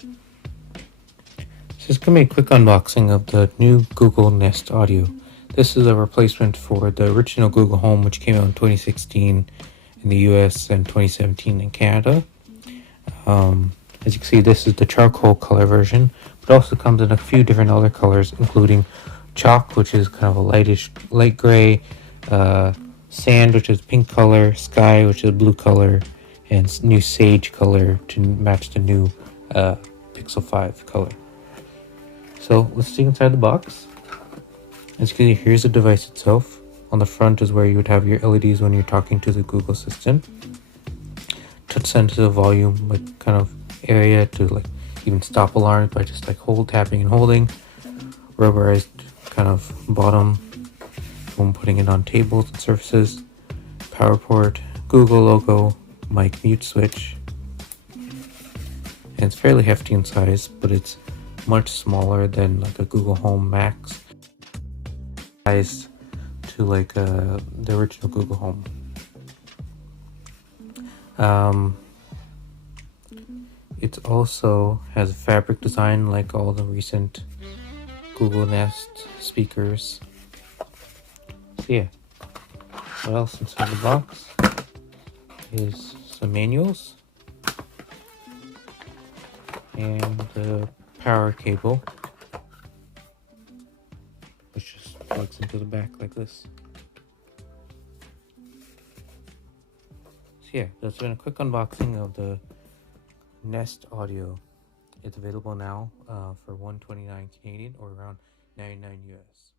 So this is going to be a quick unboxing of the new Google Nest Audio. This is a replacement for the original Google Home, which came out in 2016 in the US and 2017 in Canada. As you can see, this is the charcoal color version, but also comes in a few different other colors, including chalk, which is kind of a light gray, sand, which is pink color, sky, which is blue color, and new sage color to match the new Pixel 5 color. So let's dig inside the box. As you can see, here's the device itself. On the front is where you would have your LEDs when you're talking to the Google Assistant. Touch sensitive volume, like kind of area to like even stop alarms by just like tapping and holding. Rubberized kind of bottom when putting it on tables and surfaces. Power port, Google logo, mic mute switch. And it's fairly hefty in size, but it's much smaller than like a Google Home Max size to like the original Google Home. It also has a fabric design like all the recent Google Nest speakers. So yeah, what else inside the box is some manuals and the power cable, which just plugs into the back like this. So yeah, that's been a quick unboxing of the Nest Audio. It's available now for $129 Canadian or around $99 US.